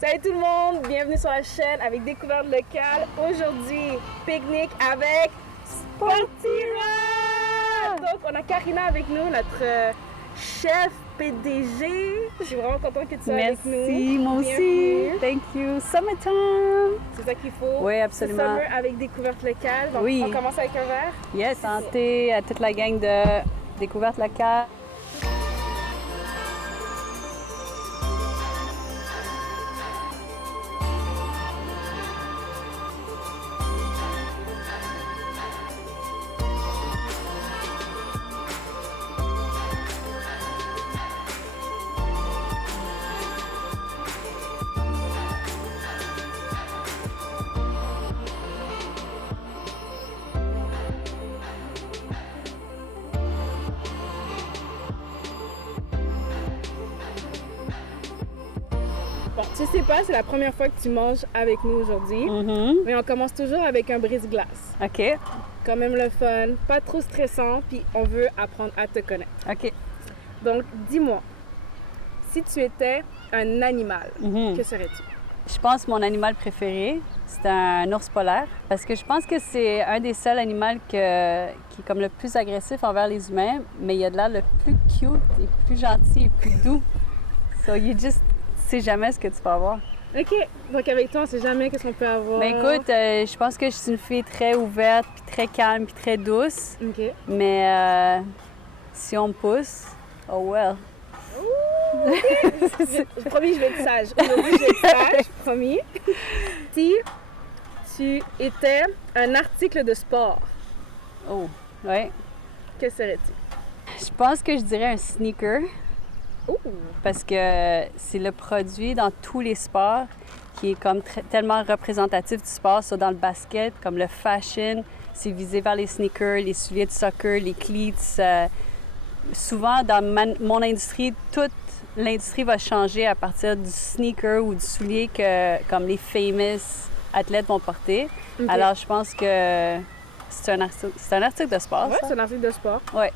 Salut tout le monde, bienvenue sur la chaîne avec Découverte locale. Aujourd'hui, pique-nique avec Sportira! Donc, on a Karina avec nous, notre chef PDG. Je suis vraiment contente que tu sois avec nous. Merci, moi aussi. Bienvenue. Thank you. Summertime. C'est ça qu'il faut. Oui, C'est absolument. Summer avec Découverte locale. Donc, Oui. on commence avec un verre. Yes, santé à toute la gang de Découverte locale. Bon, tu sais pas, c'est la première fois que tu manges avec nous aujourd'hui. Mais on commence toujours avec un brise-glace. OK. Quand même le fun, pas trop stressant, puis on veut apprendre à te connaître. OK. Donc, dis-moi, si tu étais un animal, que serais-tu? Je pense que mon animal préféré, c'est un ours polaire. Parce que je pense que c'est un des seuls animaux qui est comme le plus agressif envers les humains, mais il a de l'air le plus cute et plus gentil et plus doux. So you just sais jamais ce que tu peux avoir. OK. Donc, avec toi, on sait jamais qu'est-ce qu'on peut avoir. Ben écoute, je pense que je suis une fille très ouverte, puis très calme, puis très douce. OK. Mais si on me pousse, oh well. Promis, je vais être sage. Aujourd'hui, je vais être sage, promis. Si tu étais un article de sport, Oh, ouais. que serais-tu? Je pense que je dirais un sneaker Ouh! parce que c'est le produit dans tous les sports qui est comme tellement représentatif du sport. Ça, dans le basket, comme le fashion, c'est visé vers les sneakers, les souliers de soccer, les cleats. Souvent, dans mon industrie, toute l'industrie va changer à partir du sneaker ou du soulier que comme les famous athlètes vont porter. OK. Alors, je pense que c'est un article de sport, Ouais, ça. c'est un article de sport. Ouais.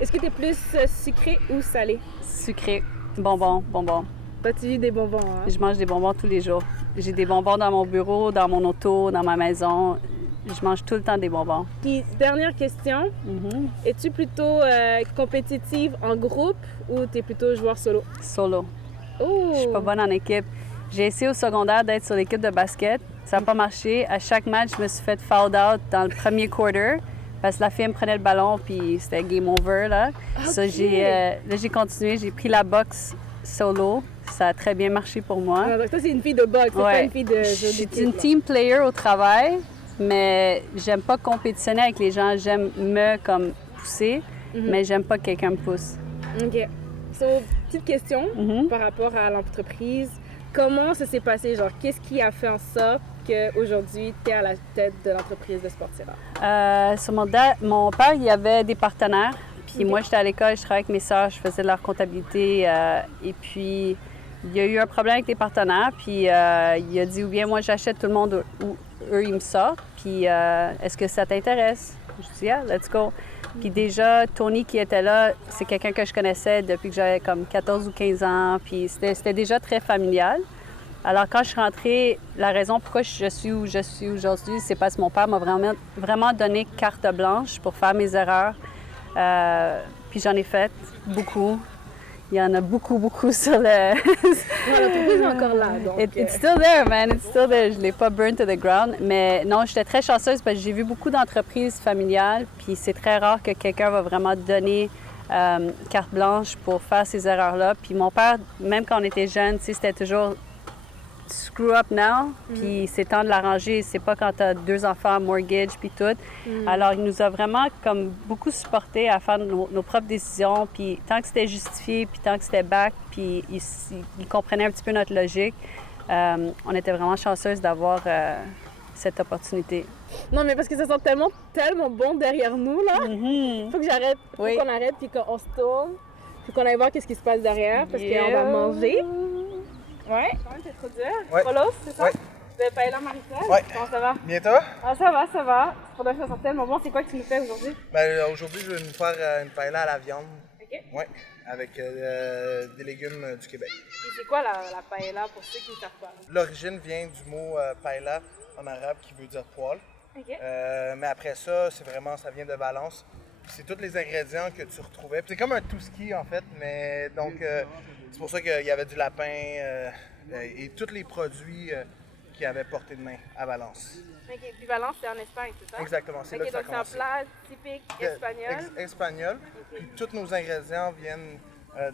Est-ce que tu es plus sucré ou salé? Sucré, bonbons. Toi, tu vis des bonbons, hein? Je mange des bonbons tous les jours. J'ai des bonbons dans mon bureau, dans mon auto, dans ma maison. Je mange tout le temps des bonbons. Puis, dernière question. Es-tu plutôt compétitive en groupe ou tu es plutôt joueur solo? Solo. Oh! Je suis pas bonne en équipe. J'ai essayé au secondaire d'être sur l'équipe de basket. Ça n'a pas marché. À chaque match, je me suis fait foul out dans le premier quarter parce que la fille me prenait le ballon puis c'était game over, là. Ça, j'ai continué. J'ai pris la boxe solo. Ça a très bien marché pour moi. Ah, donc, toi, c'est une fille de boxe, c'est pas une fille de Je jeu suis d'équipe, une là. team player au travail, mais j'aime pas compétitionner avec les gens. J'aime me comme pousser, mais j'aime pas que quelqu'un me pousse. OK. So, petite question par rapport à l'entreprise. Comment ça s'est passé? Genre, qu'est-ce qui a fait en sorte qu'aujourd'hui, tu es à la tête de l'entreprise de Sportira? Sur mon père, il y avait des partenaires. Puis moi, j'étais à l'école, je travaillais avec mes sœurs, je faisais de leur comptabilité. Et puis, il y a eu un problème avec les partenaires. Puis, il a dit, ou bien moi, j'achète tout le monde ou eux, ils me sortent. Puis, est-ce que ça t'intéresse? Je dis, yeah, let's go. Puis déjà, Tony qui était là, c'est quelqu'un que je connaissais depuis que j'avais comme 14 ou 15 ans. Puis c'était déjà très familial. Alors quand je suis rentrée, la raison pourquoi je suis où je suis aujourd'hui, c'est parce que mon père m'a vraiment donné carte blanche pour faire mes erreurs. Puis j'en ai fait beaucoup. Il y en a beaucoup sur le... L'entreprise est encore là, donc... It's still there, man. It's still there. Je ne l'ai pas burn to the ground. Mais non, j'étais très chanceuse parce que j'ai vu beaucoup d'entreprises familiales. Puis c'est très rare que quelqu'un va vraiment donner carte blanche pour faire ces erreurs-là. Puis mon père, même quand on était jeunes, c'était toujours screw up now. Puis c'est temps de l'arranger. C'est pas quand tu as 2 enfants, mortgage, puis tout. Alors, il nous a vraiment comme beaucoup supporté à faire nos propres décisions. Puis tant que c'était justifié, puis tant que c'était back, puis il comprenait un petit peu notre logique, on était vraiment chanceuses d'avoir cette opportunité. Non, mais parce que ça sent tellement bon derrière nous, là. Faut que j'arrête, faut Oui. qu'on arrête, puis qu'on se tourne. Faut qu'on aille voir qu'est-ce qui se passe derrière, parce qu'on va manger. Ouais, quand même, c'est trop dur. Ouais. Polos, c'est ça? Ouais. De paella Marie-Claire? Ouais. Comment ça va? Bien toi? Ah, ça va, ça va. Pour ça sent tellement bon. C'est quoi que tu nous fais aujourd'hui? Ben, aujourd'hui, je vais nous faire une paella à la viande. OK. Ouais. avec des légumes du Québec. Et c'est quoi la paella pour ceux qui ne savent pas? L'origine vient du mot paella en arabe qui veut dire poêle. OK. Mais après ça, ça vient de Valence. C'est tous les ingrédients que tu retrouvais. C'est comme un tout-ski en fait, mais donc c'est pour ça qu'il y avait du lapin et tous les produits qui avaient portée de main à Valence. OK. Puis Valence, c'est en Espagne, c'est ça? Exactement, c'est là OK, que ça a donc c'est un commencé. plat typique espagnol. Espagnol. Puis tous nos ingrédients viennent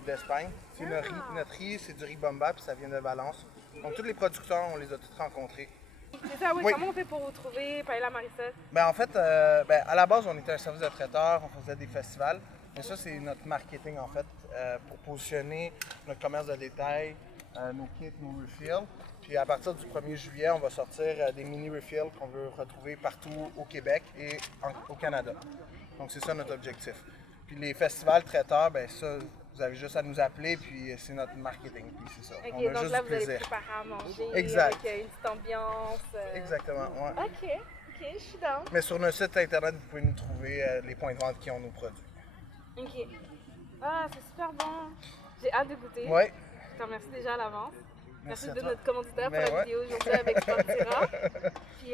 d'Espagne. C'est notre riz, c'est du riz bomba, puis ça vient de Valence. Donc tous les producteurs, on les a tous rencontrés. C'est ça, oui. Oui. Comment on fait pour vous trouver Paella Marisol? En fait, à la base, on était un service de traiteur, on faisait des festivals. Mais ça, c'est notre marketing, en fait, pour positionner notre commerce de détail, nos kits, nos refills. Puis à partir du 1er juillet, on va sortir des mini refills qu'on veut retrouver partout au Québec et au Canada. Donc c'est ça notre objectif. Puis les festivals traiteurs, ça, vous avez juste à nous appeler, puis c'est notre marketing, puis c'est ça. OK, On a donc juste là, du vous allez plaisir. préparer à manger Exact. avec une petite ambiance. Exactement, ouais. OK, je suis down. Mais sur notre site internet, vous pouvez nous trouver les points de vente qui ont nos produits. OK. Ah, c'est super bon. J'ai hâte de goûter. Oui. Je te remercie déjà à l'avance. Merci à de toi. notre commanditaire pour Ben la ouais. vidéo aujourd'hui avec Sportira. Puis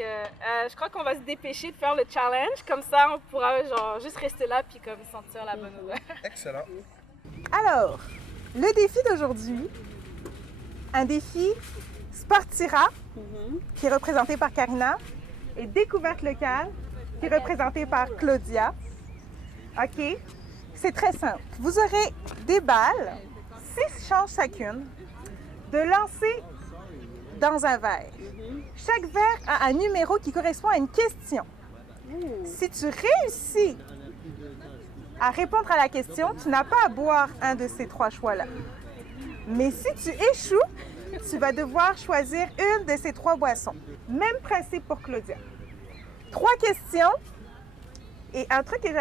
je crois qu'on va se dépêcher de faire le challenge. Comme ça, on pourra juste rester là puis comme sentir la bonne odeur. Excellent. Alors, le défi d'aujourd'hui, un défi Sportira, qui est représenté par Karina, et Découverte locale, qui est représentée par Claudia. OK? C'est très simple. Vous aurez des balles, 6 chances chacune, de lancer dans un verre. Chaque verre a un numéro qui correspond à une question. Si tu réussis à répondre à la question, tu n'as pas à boire un de ces 3 choix-là. Mais si tu échoues, tu vas devoir choisir une de ces 3 boissons. Même principe pour Claudia. 3 questions. Et un truc que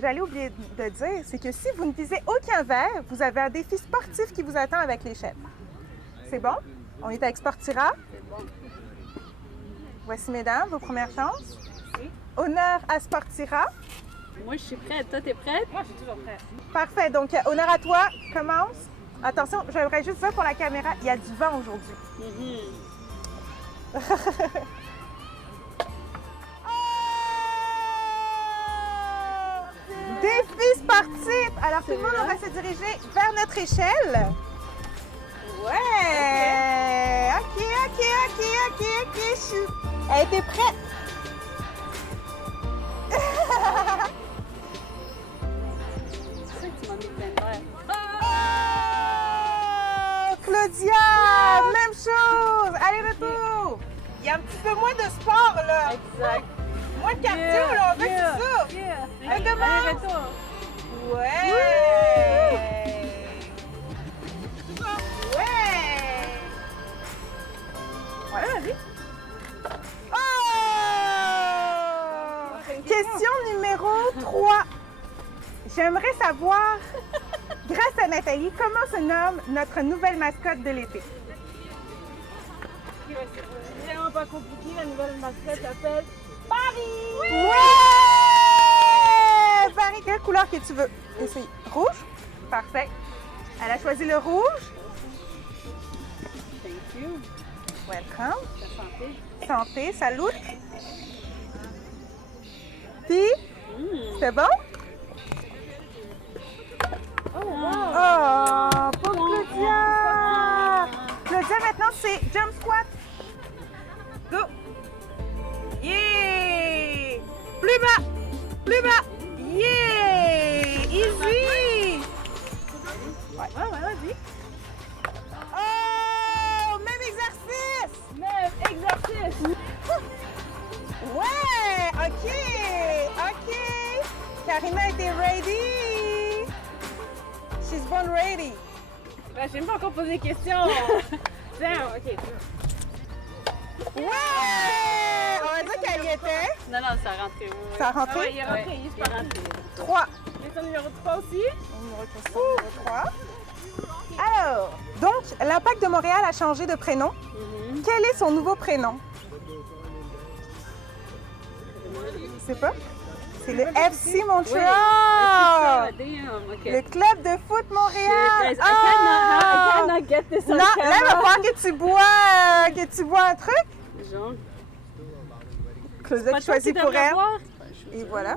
j'allais oublier de dire, c'est que si vous ne visez aucun verre, vous avez un défi sportif qui vous attend avec les chefs. C'est bon? On est avec Sportira. Voici, mesdames, vos premières chances. Honneur à Sportira. Moi, je suis prête. Toi, t'es prête? Moi, je suis toujours prête. Parfait. Donc, honneur à toi. Commence. Attention, j'aimerais juste dire pour la caméra, il y a du vent aujourd'hui. Défi sportif. Alors, tout le monde, on va se diriger vers notre échelle. Ouais. OK. Elle était prête. C'est sûr que tu m'as mis plein de verres. Oh, Claudia, même chose. Allez, retour. Il y a un petit peu moins de sport, là. Exact. Moins de cardio, là. On veut que tu souffles. Yeah. On commence. Retour. Ouais. Ouais, vas-y. Oh! Question numéro 3. J'aimerais savoir, grâce à Nathalie, comment se nomme notre nouvelle mascotte de l'été? C'est vraiment pas compliqué. La nouvelle mascotte s'appelle Paris. Ouais! Paris, quelle couleur que tu veux essayer? Rouge? Parfait. Elle a choisi le rouge. Thank you. Welcome. La santé. Santé, salut. Puis, c'est bon? Oh, pour Claudia! Claudia, maintenant, c'est jump squat. Go! Yeah! Plus bas! Plus bas! Yeah! Easy! Ouais, vas-y. Oh! Même exercice! Même exercice. Ouais! OK! Karina était ready! She's born ready! Ben, j'ai même pas encore posé de questions. Tiens, OK. Ouais! On va dire qu'elle y était. Non, ça a rentré. Ça a Ah ouais, rentré? il est rentré. Il est Il est rentré. 3. Question numéro 3 aussi. Numéro 3. Alors, donc, l'Impact de Montréal a changé de prénom. Quel est son nouveau prénom? Je sais pas. C'est le FC Montréal! OK. Le club de foot Montréal! Shit, guys, I cannot get this on Là, il va camera. falloir que tu bois un truc. Genre, Claudette pas toi choisit qui pour devrais elle. boire. Et voilà.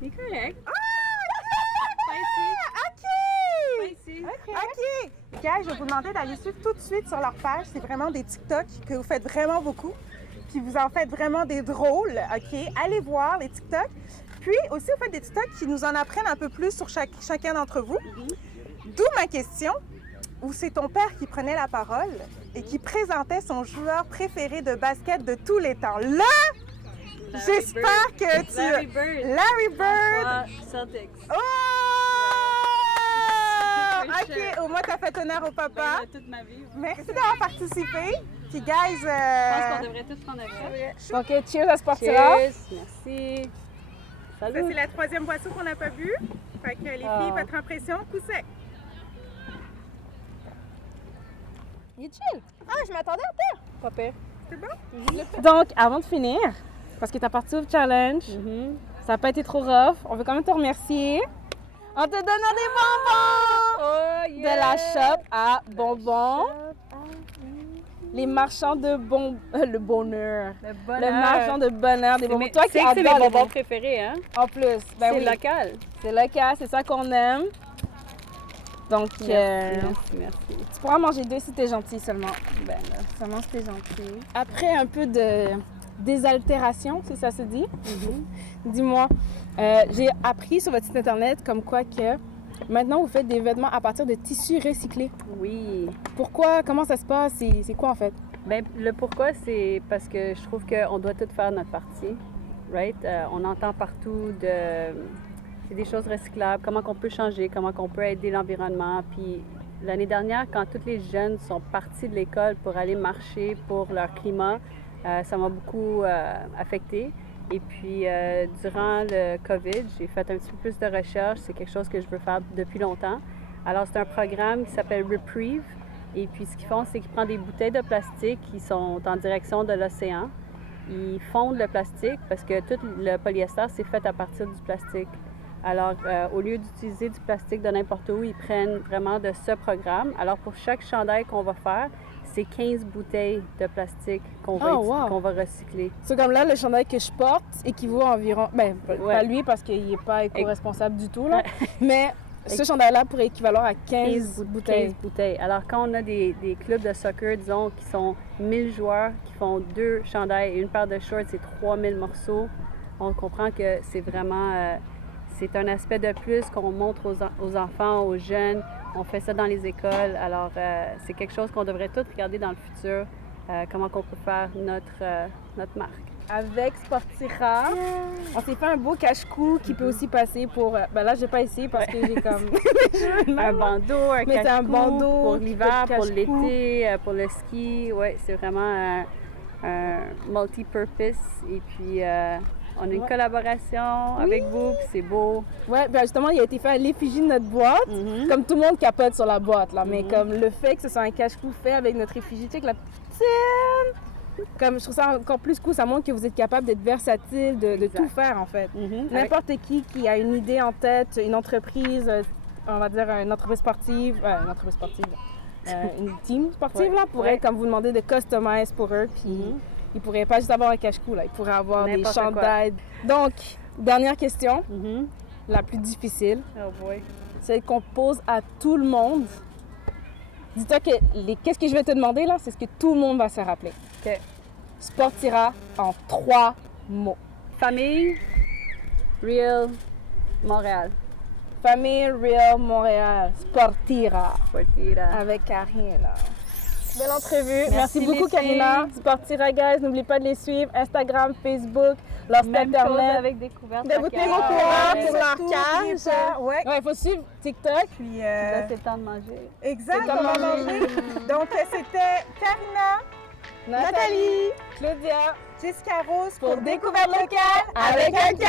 C'est correct. OK! Pas ici. OK! Guys, je vais vous demander d'aller suivre tout de suite sur leur page. C'est vraiment des TikTok que vous faites vraiment beaucoup. Puis vous en faites vraiment des drôles, OK? Allez voir les TikTok. Puis aussi, vous faites des TikTok qui nous en apprennent un peu plus sur chacun d'entre vous. D'où ma question, où c'est ton père qui prenait la parole et qui présentait son joueur préféré de basket de tous les temps. Là, j'espère que tu... Larry Bird. Larry Bird! Ah, Celtics. Oh! For OK, sure. au moins, t'as fait honneur au papa. Ben, là, toute ma vie. Merci d'avoir participé. Puis, guys... Je pense qu'on devrait tous prendre un shot. OK, cheers à Sportira. Cheers. Merci. Ça, Salut. c'est la troisième boisson qu'on n'a pas bu. Fait que les filles, votre impression, coup sec. Il est chill. Ah, je m'attendais à pire. Pas pire. C'est bon? Donc, avant de finir, parce que tu as participé au challenge, ça n'a pas été trop rough, on veut quand même te remercier en te donnant des bonbons Oh, de la shop à Bonbons. Les marchands de le bonheur. Le Le bonheur. marchand de bonheur des bonbons. Toi qui c'est que c'est mes adores les bonbons préférés, hein? En plus, ben C'est oui, local. c'est local, c'est ça qu'on aime. Donc, Merci. tu pourras manger deux si t'es gentil seulement. Ben là. Seulement si t'es gentil. Après un peu de désaltération, si ça se dit, dis-moi, j'ai appris sur votre site internet comme quoi que maintenant vous faites des vêtements à partir de tissus recyclés. Oui. Pourquoi? Comment ça se passe? C'est quoi en fait? Ben, le pourquoi, c'est parce que je trouve qu'on doit tous faire notre partie, right? On entend partout c'est des choses recyclables, comment qu'on peut changer, comment qu'on peut aider l'environnement. Puis l'année dernière, quand tous les jeunes sont partis de l'école pour aller marcher pour leur climat, ça m'a beaucoup affectée. Et puis, durant le COVID, j'ai fait un petit peu plus de recherche. C'est quelque chose que je veux faire depuis longtemps. Alors, c'est un programme qui s'appelle Reprieve. Et puis, ce qu'ils font, c'est qu'ils prennent des bouteilles de plastique qui sont en direction de l'océan. Ils fondent le plastique parce que tout le polyester, c'est fait à partir du plastique. Alors, au lieu d'utiliser du plastique de n'importe où, ils prennent vraiment de ce programme. Alors, pour chaque chandail qu'on va faire, c'est 15 bouteilles de plastique qu'on va, qu'on va recycler. C'est comme là, le chandail que je porte équivaut à environ, ben, pas lui parce qu'il n'est pas éco-responsable du tout, là, mais ce chandail-là pourrait équivaloir à 15 bouteilles. 15 bouteilles. Alors, quand on a des clubs de soccer, disons, qui sont 1000 joueurs, qui font 2 chandails et une paire de shorts, c'est 3000 morceaux, on comprend que c'est vraiment... c'est un aspect de plus qu'on montre aux enfants, aux jeunes. On fait ça dans les écoles. Alors, c'est quelque chose qu'on devrait tous regarder dans le futur, comment on peut faire notre marque. Avec Sportira, on s'est fait un beau cache-cou qui peut aussi passer pour... Ben là, je n'ai pas essayé parce que j'ai comme... Un bandeau, un Mais c'est un cache-cou bandeau pour l'hiver, pour cache-cou. l'été, pour le ski. Oui, c'est vraiment un multi-purpose. Et puis, on a une collaboration avec vous, puis c'est beau. Ouais, ben justement, il a été fait à l'effigie de notre boîte. Comme tout le monde capote sur la boîte, là. Mais comme le fait que ce soit un cache-cou fait avec notre effigie, tu sais, que la petite... Comme je trouve ça encore plus cool, ça montre que vous êtes capable d'être versatile, de tout faire, en fait. N'importe qui a une idée en tête, une entreprise, on va dire une entreprise sportive, une team sportive, là, pourrait, comme vous demander, de customize pour eux, puis... Ils pourraient pas juste avoir un cache-cou, là. Ils pourraient avoir des chandails. Donc, dernière question, la plus difficile, Oh boy. celle qu'on pose à tout le monde. Dis-toi que qu'est-ce que je vais te demander, là, c'est ce que tout le monde va se rappeler. OK. Sportira en 3 mots. Famille, Real, Montréal. Famille Real Montréal. Sportira. Sportira. Avec Karina. Belle entrevue. Merci, Merci beaucoup, les filles. Karina. Sportira, guys. N'oubliez pas de les suivre. Instagram, Facebook, leur site Même chose internet. avec Découverte De vous tenir au locale. courant Ouais. pour leur Surtout, cage. Ouais. Ouais, il faut suivre TikTok. Puis, Là, c'est le temps de manger. exact, C'est on va comme manger. Donc, c'était Karina, Nathalie, Claudia. Jessica Rose Pour Découverte locale avec un K.